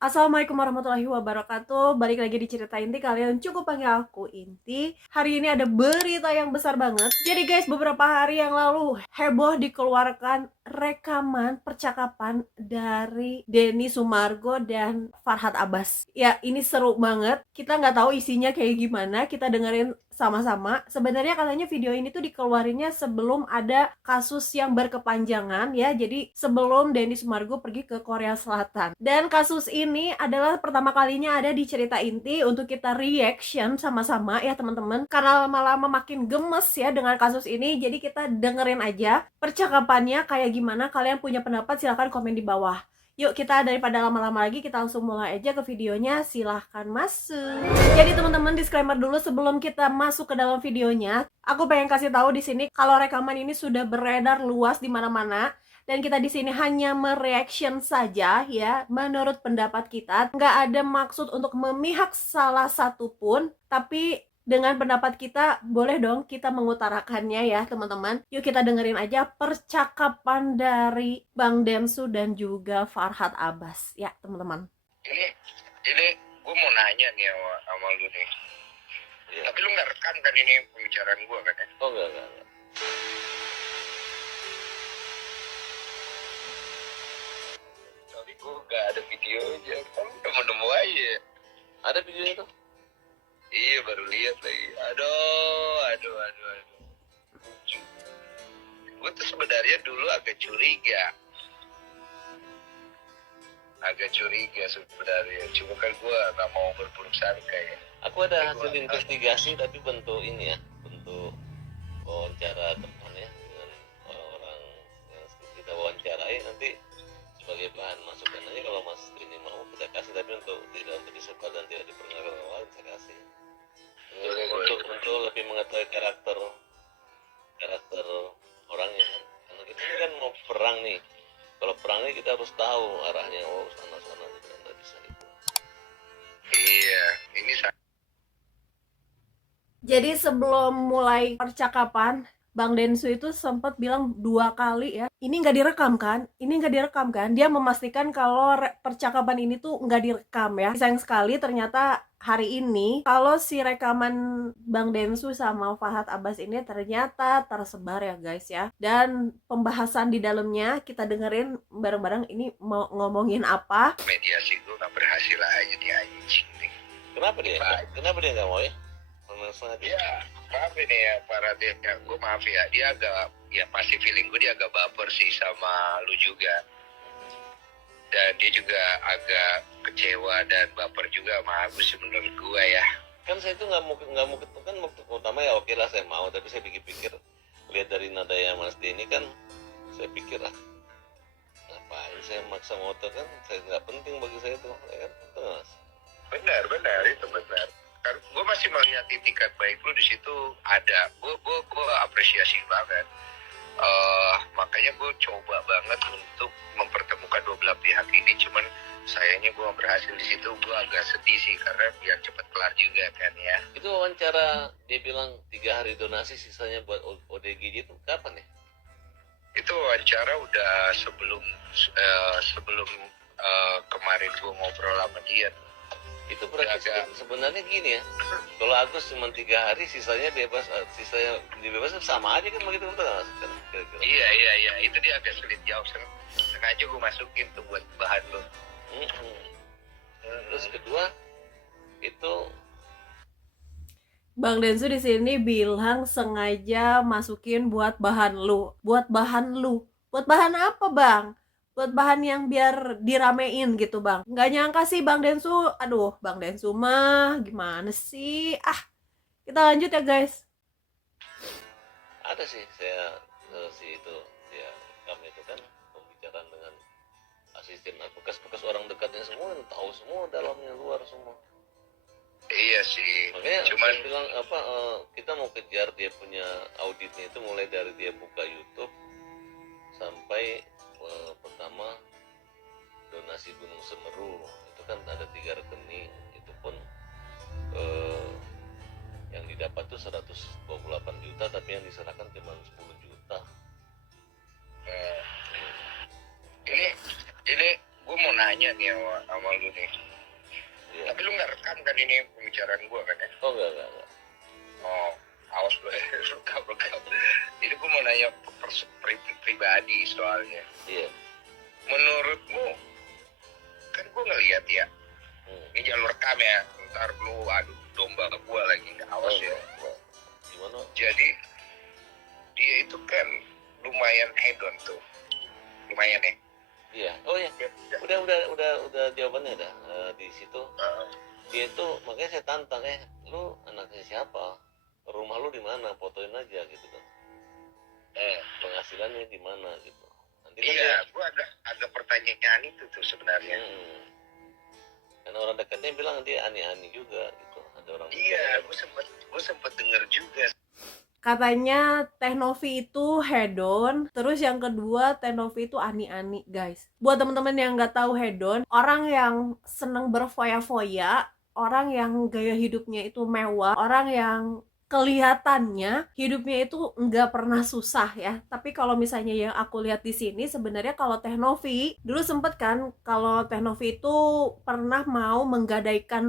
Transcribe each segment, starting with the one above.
Assalamualaikum warahmatullahi wabarakatuh. Balik lagi di Cerita Inti. Kalian cukup panggil aku Inti. Hari ini ada berita yang besar banget. Jadi guys, beberapa hari yang lalu heboh dikeluarkan rekaman percakapan dari Denny Sumargo dan Farhad Abbas. Ya, ini seru banget. Kita nggak tahu isinya kayak gimana. Kita dengerin sama-sama. Sebenarnya katanya video ini tuh dikeluarinnya sebelum ada kasus yang berkepanjangan ya. Jadi sebelum Denny Sumargo pergi ke Korea Selatan. Dan kasus ini adalah pertama kalinya ada di Cerita Inti untuk kita reaction sama-sama ya teman-teman. Karena lama-lama makin gemes ya dengan kasus ini. Jadi kita dengerin aja percakapannya kayak gimana. Kalian punya pendapat silahkan komen di bawah. Yuk kita daripada lama-lama lagi kita langsung mulai aja ke videonya, silahkan masuk. Jadi teman-teman disclaimer dulu sebelum kita masuk ke dalam videonya, aku pengen kasih tahu di sini kalau rekaman ini sudah beredar luas di mana-mana dan kita di sini hanya mereaction saja ya, menurut pendapat kita, nggak ada maksud untuk memihak salah satu pun, tapi dengan pendapat kita, boleh dong kita mengutarakannya ya teman-teman. Yuk kita dengerin aja percakapan dari Bang Densu dan juga Farhad Abbas ya teman-teman. Ini gue mau nanya nih sama lu nih. Ya. Tapi lu nggak rekam kan ini pembicaraan gue kan ya? Oh enggak. Tapi gue nggak ada videonya. Kamu nemu aja. Ada videonya tuh? Iya baru lihat lagi. Aduh. Gue tuh sebenarnya dulu agak curiga sebenarnya. Cuma kan gue nggak mau berburuk sangka ya. Aku ada hasil investigasi tapi bentuk ini ya, bentuk wawancara teman ya dengan orang-orang yang kita wawancarai, nanti sebagai bahan masukan aja. Kalau Mas ini mau kita kasih, tapi untuk tidak untuk disebar dan tidak diperkenalkan orang lain saya kasih. Untuk lebih mengetahui karakter orangnya kan. Karena kita ini kan mau perang nih. Kalau perang ini kita harus tahu arahnya. Oh sana gitu, nggak bisa itu. Iya, ini Jadi sebelum mulai percakapan, Bang Densu itu sempat bilang 2 kali ya, ini nggak direkam kan? Ini nggak direkam kan? Dia memastikan kalau percakapan ini tuh nggak direkam ya. Sayang sekali ternyata hari ini, kalau si rekaman Bang Densu sama Farhad Abbas ini ternyata tersebar ya guys ya. Dan pembahasan di dalamnya kita dengerin bareng-bareng ini mau ngomongin apa. mediasi gue nggak berhasil aja di anjing nih. Kenapa dia nggak mau ya? Ya, maaf ini ya para dia, gue maaf ya, dia agak, ya pasti feeling gue dia agak baper sih sama lu juga. Dan dia juga agak kecewa dan baper juga sama Agus menurut gue ya. Kan saya itu nggak mau kan waktu pertama ya oke lah saya mau, tapi saya pikir-pikir lihat dari nadanya Mas Denny kan, saya pikir ngapain saya maksa motor, kan saya nggak penting bagi saya itu ya kan, betul Mas? Benar itu benar. Gue masih melihat itikat baik lu di situ ada. Gue apresiasi banget. Makanya gue coba banget untuk mempertemukan dua belah pihak ini. Cuman sayangnya gue berhasil di situ. Gue agak sedih sih karena biar cepet kelar juga kan ya. Itu wawancara dia bilang 3 hari donasi sisanya buat ODGJ itu kapan ya? Itu wawancara udah sebelum kemarin gue ngobrol sama dia. Itu berarti sebenarnya gini ya, kalau Agus cuma 3 hari sisanya bebas, sisanya dibebas sama aja kan begitu, betul nggak Mas? Iya, itu dia agak sulit jawab. Sengaja gue masukin tuh buat bahan lo. Terus kedua itu Bang Densu di sini bilang sengaja masukin buat bahan lu. Buat bahan apa, Bang? Buat bahan yang biar diramein gitu, Bang. Nggak nyangka sih Bang Densu. Aduh, Bang Densu mah gimana sih? Kita lanjut ya, guys. ada sih saya itu ya, kami itu kan pembicaraan dengan asisten bekas orang dekatnya semua, tahu semua dalamnya luar semua. Iya sih. Makanya cuman saya bilang kita mau kejar dia punya auditnya itu mulai dari dia buka YouTube sampai pertama donasi Gunung Semeru itu kan ada 3 rekening, itu pun yang didapat tuh 128 juta tapi yang diserahkan cuma 10 juta. ini gue mau nanya nih sama lu nih. Iya. Tapi lu nggak rekam kan ini pembicaraan gue kan ya? Oh enggak. Oh, awas lu ya, rekam. Ini gue mau nanya pribadi soalnya. Iya. Menurutmu, kan gue ngeliat ya, ini jangan lu rekam ya, ntar lu adu domba ke gue lagi, awas ya. Gimana? Jadi dia itu kan lumayan hedon tuh, lumayan ya. Iya. Oh ya. Udah jawabannya dah. Di situ dia itu makanya saya tantang, lu anaknya siapa, rumah lu di mana, fotoin aja gitu kan, penghasilannya di mana gitu. Nanti kan Iya, gue agak pertanyaan itu tuh sebenarnya. Karena orang dekatnya bilang dia ani-ani juga gitu, ada orang. Iya, gue sempet denger juga. Katanya Teh Novi itu hedon, terus yang kedua Teh Novi itu ani-ani, guys. Buat teman-teman yang nggak tahu hedon, orang yang seneng berfoya-foya, orang yang gaya hidupnya itu mewah, orang yang kelihatannya hidupnya itu nggak pernah susah ya. Tapi kalau misalnya yang aku lihat di sini sebenarnya kalau Teh Novi dulu sempet kan kalau Teh Novi itu pernah mau menggadaikan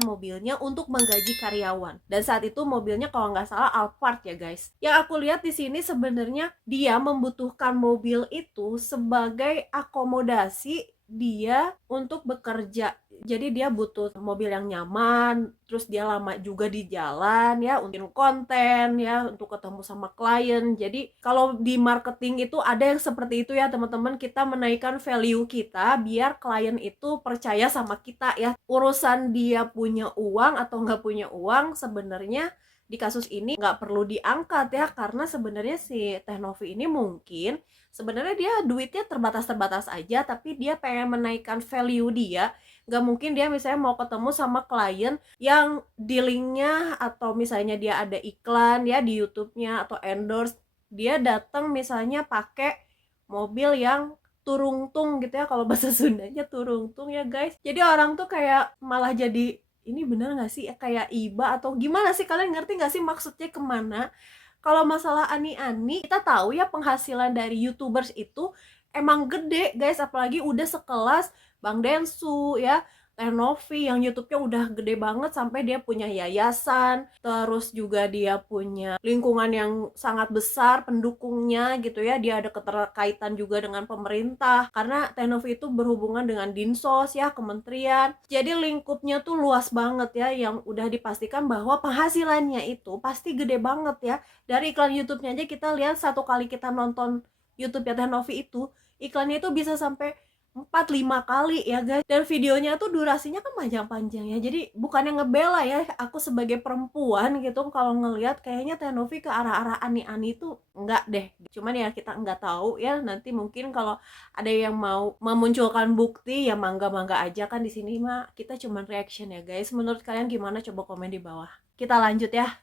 mobilnya untuk menggaji karyawan. Dan saat itu mobilnya kalau nggak salah Alphard ya guys. Yang aku lihat di sini sebenarnya dia membutuhkan mobil itu sebagai akomodasi dia untuk bekerja. Jadi dia butuh mobil yang nyaman, terus dia lama juga di jalan ya, untuk konten ya, untuk ketemu sama klien. Jadi kalau di marketing itu ada yang seperti itu ya teman-teman, kita menaikkan value kita biar klien itu percaya sama kita ya. Urusan dia punya uang atau nggak punya uang sebenarnya di kasus ini nggak perlu diangkat ya, karena sebenarnya si Teh Novi ini mungkin sebenarnya dia duitnya terbatas-terbatas aja, tapi dia pengen menaikkan value dia. Gak mungkin dia misalnya mau ketemu sama klien yang dealingnya atau misalnya dia ada iklan ya di YouTube-nya atau endorse, dia datang misalnya pakai mobil yang turungtung gitu ya, kalau bahasa Sundanya turungtung ya guys. Jadi orang tuh kayak malah jadi ini bener gak sih kayak iba atau gimana sih, kalian ngerti gak sih maksudnya kemana? Kalau masalah ani-ani, kita tahu ya penghasilan dari YouTubers itu emang gede guys, apalagi udah sekelas Bang Densu ya, Teh Novi yang YouTube-nya udah gede banget sampai dia punya yayasan, terus juga dia punya lingkungan yang sangat besar pendukungnya gitu ya, dia ada keterkaitan juga dengan pemerintah karena Teh Novi itu berhubungan dengan Dinsos ya, kementerian. Jadi lingkupnya tuh luas banget ya, yang udah dipastikan bahwa penghasilannya itu pasti gede banget ya. Dari iklan YouTube-nya aja kita lihat, satu kali kita nonton YouTube-nya Teh Novi itu, iklannya itu bisa sampai 4-5 kali ya guys. Dan videonya tuh durasinya kan panjang-panjang ya. Jadi bukannya ngebela ya, aku sebagai perempuan gitu kalau ngelihat kayaknya Teh Novi ke arah-arah ani-ani itu enggak deh. Cuman ya kita enggak tahu ya, nanti mungkin kalau ada yang mau memunculkan bukti ya mangga-mangga aja, kan di sini mah kita cuman reaction ya guys. Menurut kalian gimana, coba komen di bawah. Kita lanjut ya.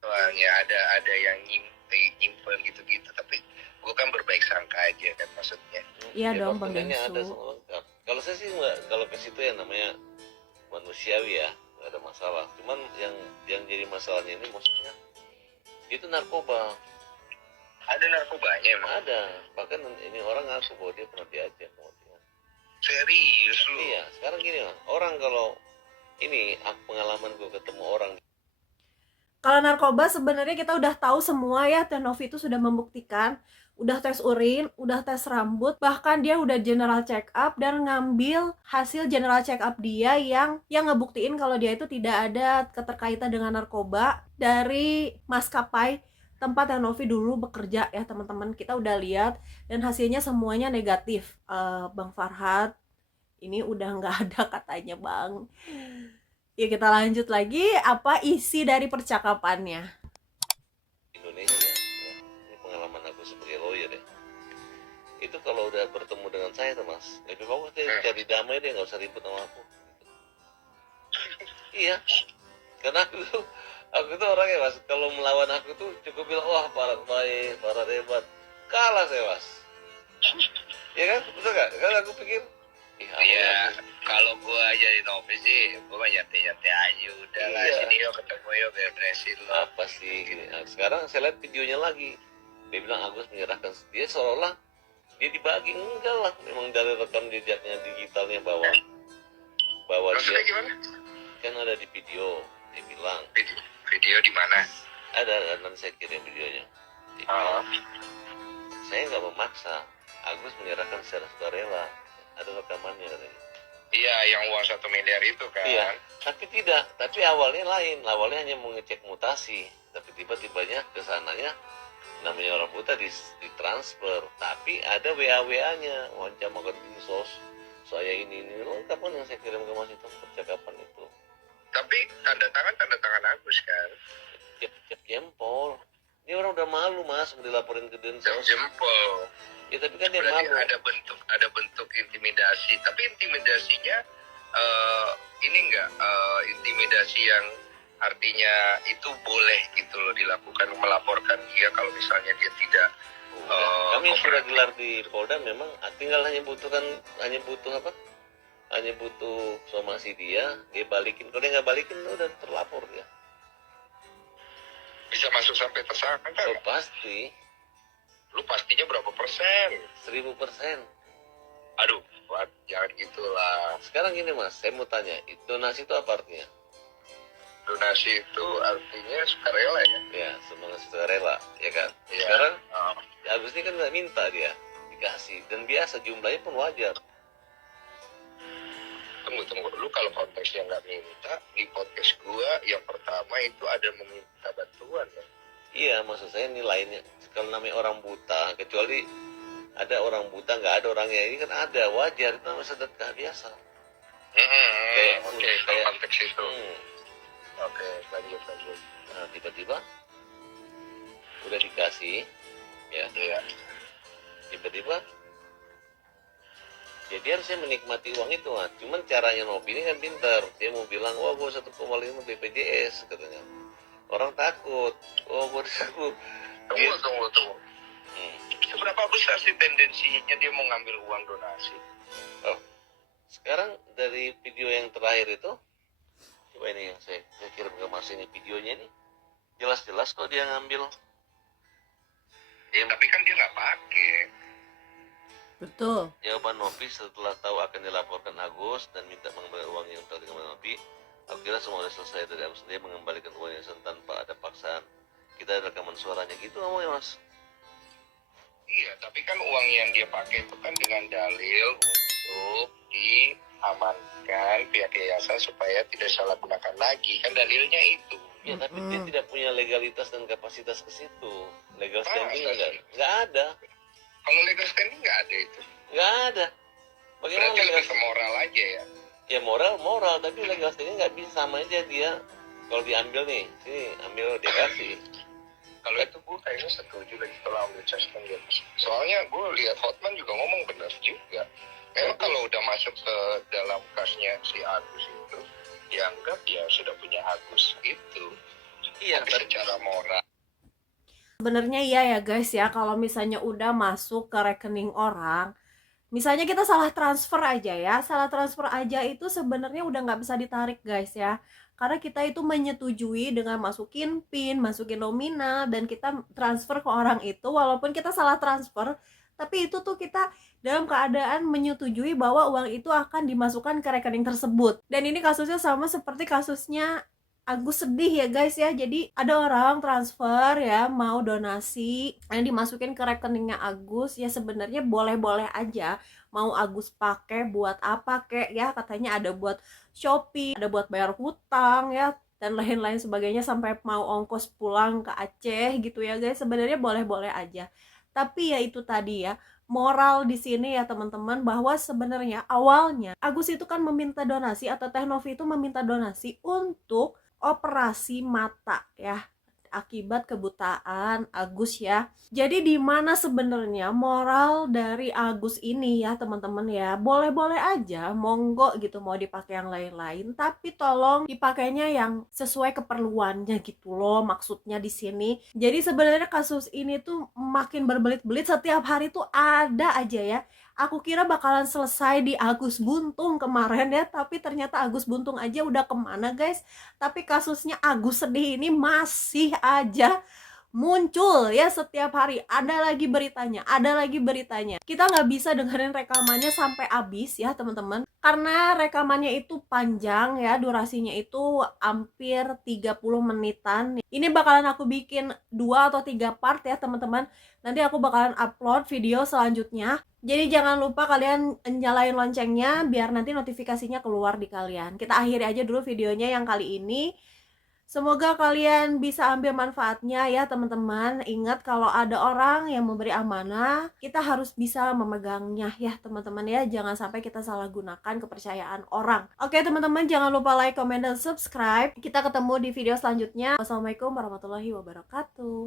Soalnya ada yang nyimpen gitu-gitu, tapi gue kan berbaik sangka aja kan maksudnya. Iya dong Bang Dokumennya Densu. ada semua lengkap. Kalau saya sih nggak, kalau ke situ ya namanya manusiawi ya, nggak ada masalah. Cuman yang jadi masalahnya ini maksudnya itu narkoba. Ada narkobanya emang? Ada. Bahkan ini orang ngaku bahwa dia pernah diajak sama dia. Serius lu? Iya. Sekarang gini lah, orang kalau ini pengalaman gue ketemu orang. Kalau narkoba sebenarnya kita udah tahu semua ya, Teh Novi itu sudah membuktikan, udah tes urin, udah tes rambut, bahkan dia udah general check up dan ngambil hasil general check up dia yang ngebuktiin kalau dia itu tidak ada keterkaitan dengan narkoba dari maskapai tempat Teh Novi dulu bekerja ya teman-teman. Kita udah lihat dan hasilnya semuanya negatif. Bang Farhad, ini udah nggak ada katanya Bang. Ya kita lanjut lagi, apa isi dari percakapannya. Indonesia ya. Ini pengalaman aku sebagai lawyer ya. Itu kalau udah bertemu dengan saya tuh mas, lebih bagus deh cari damai deh, nggak usah ribut sama aku. Iya, karena aku tuh orangnya mas, kalau melawan aku tuh cukup bilang wah Farhad baik, Farhad hebat, kalah saya mas. Ya kan, betul nggak? Kan aku pikir iya, kalau gue jadi Novi sih, gue mah nyantai-nyantai aja udah lah. Iya. Sini yuk ketemu yuk, beresin lo. apa sih gini. Nah, sekarang saya lihat videonya lagi, dia bilang Agus menyerahkan, dia seolah-olah dia dibagi, enggak lah, memang dari rekam jejaknya digitalnya bahwa Maksudnya dia gimana? kan ada di video, dia bilang Video di mana? ada, nanti saya kirim videonya. Dia bilang, saya nggak memaksa, Agus menyerahkan secara sukarela, ada rekamannya katanya. Iya, yang uang 1 miliar itu kan. Iya, tapi tidak, tapi awalnya lain, awalnya hanya mengecek mutasi, tapi tiba-tibanya kesananya namanya orang buta ditransfer, tapi ada WA-WA-nya, wawancara makan dinsos, saya ini lengkap kan yang saya kirim ke Mas itu, percakapan itu. Tapi tanda tangan Agus kan. Cep jempol. Ini orang udah malu Mas, udah dilaporin ke Densos. Jempol. Ya tapi kan dia Berarti malu. ada bentuk intimidasi. Tapi intimidasinya ini enggak intimidasi yang artinya itu boleh gitu loh dilakukan, melaporkan dia kalau misalnya dia tidak Kami sudah gelar di Polda memang tinggal hanya butuh apa? Hanya butuh somasi dia balikin. Kalau dia nggak balikin udah terlapor dia. bisa masuk sampai tersangka. Oh, pasti. Lu pastinya berapa persen? 1000%. Aduh, jangan gitulah. Sekarang gini Mas, saya mau tanya, donasi itu apa artinya? Donasi itu artinya sukarela ya? Ya, semangat sukarela, ya kan? Iya. Sekarang Agus ini kan nggak minta dia dikasih, dan biasa jumlahnya pun wajar. Tunggu. Lu kalau konteksnya nggak minta, di podcast gua yang pertama itu ada meminta bantuan ya? Iya, maksud saya nilainya kalau namanya orang buta, kecuali ada orang buta nggak ada orangnya, ini kan ada, wajar, itu namanya sedekah biasa. Kayak konteks itu. Oke, lanjut. Nah, tiba-tiba udah dikasih, ya. Iya. Tiba-tiba jadi harusnya menikmati uang itu kan. Cuman caranya Novi ini kan pintar, dia mau bilang wah gue 1,5 BPJS katanya, orang takut, gue disebut. Tunggu. Seberapa besar sih tendensinya dia mau ngambil uang donasi? Oh, sekarang dari video yang terakhir itu, coba ini yang saya kirim ke Mas, ini videonya nih, jelas-jelas kok dia ngambil. Ya tapi kan dia nggak pakai. Betul. Jawaban Novi setelah tahu akan dilaporkan Agus dan minta mengembalikan uang yang telah dikembalikan Novi, aku kira semua sudah selesai dari Agus sendiri mengembalikan uang yang tanpa ada paksaan. Kita ada rekaman suaranya gitu ngomongnya Mas. Iya, tapi kan uang yang dia pakai itu kan dengan dalil untuk diamankan pihak yayasan supaya tidak salah gunakan lagi. Kan dalilnya itu. Ya, tapi dia tidak punya legalitas dan kapasitas ke situ. Legal standing Masa nggak ada. Kalau legal standing nggak ada itu. Nggak ada. Bagaimana Berarti legal lebih ke moral aja ya. Ya moral, tapi legal standing nggak bisa, sama aja dia. Kalau diambil nih, sini ambil dia kasih. Kalau itu gue kayaknya setuju lagi kalau ambil assessment ya. Soalnya gue lihat Hotman juga ngomong benar juga. Memang kalau udah masuk ke dalam kasnya si Agus itu, dianggap ya sudah punya Agus itu. Iya, Tapi secara moral. Sebenarnya iya ya guys ya, kalau misalnya udah masuk ke rekening orang, misalnya kita salah transfer aja ya, itu sebenarnya udah nggak bisa ditarik guys ya. Karena kita itu menyetujui dengan masukin PIN, masukin nominal, dan kita transfer ke orang itu, walaupun kita salah transfer, tapi itu tuh kita dalam keadaan menyetujui bahwa uang itu akan dimasukkan ke rekening tersebut. Dan ini kasusnya sama seperti kasusnya Agus sedih ya guys ya. Jadi ada orang transfer ya, mau donasi yang dimasukin ke rekeningnya Agus, ya sebenarnya boleh-boleh aja. Mau Agus pakai buat apa kek ya, katanya ada buat Shopee, ada buat bayar hutang ya, dan lain-lain sebagainya, sampai mau ongkos pulang ke Aceh gitu ya guys. Sebenarnya boleh-boleh aja. Tapi ya itu tadi ya, moral di sini ya teman-teman, bahwa sebenarnya awalnya Agus itu kan meminta donasi, atau Teh Novi itu meminta donasi untuk operasi mata ya, akibat kebutaan Agus ya. Jadi di mana sebenarnya moral dari Agus ini ya teman-teman ya, boleh-boleh aja, monggo gitu mau dipakai yang lain-lain, tapi tolong dipakainya yang sesuai keperluannya gitu loh, maksudnya di sini. Jadi sebenarnya kasus ini tuh makin berbelit-belit, setiap hari tuh ada aja ya. Aku kira bakalan selesai di Agus Buntung kemarin ya, tapi ternyata Agus Buntung aja udah kemana guys. Tapi kasusnya Agus sedih ini masih aja muncul ya setiap hari, ada lagi beritanya, ada lagi beritanya. Kita nggak bisa dengerin rekamannya sampai habis ya teman-teman, karena rekamannya itu panjang ya, durasinya itu hampir 30 menitan. Ini bakalan aku bikin 2 atau 3 part ya teman-teman. Nanti aku bakalan upload video selanjutnya. Jadi jangan lupa kalian nyalain loncengnya biar nanti notifikasinya keluar di kalian. Kita akhiri aja dulu videonya yang kali ini. Semoga kalian bisa ambil manfaatnya ya teman-teman. Ingat kalau ada orang yang memberi amanah, kita harus bisa memegangnya ya teman-teman ya. Jangan sampai kita salah gunakan kepercayaan orang. Oke teman-teman, jangan lupa like, comment, dan subscribe. Kita ketemu di video selanjutnya. Wassalamualaikum warahmatullahi wabarakatuh.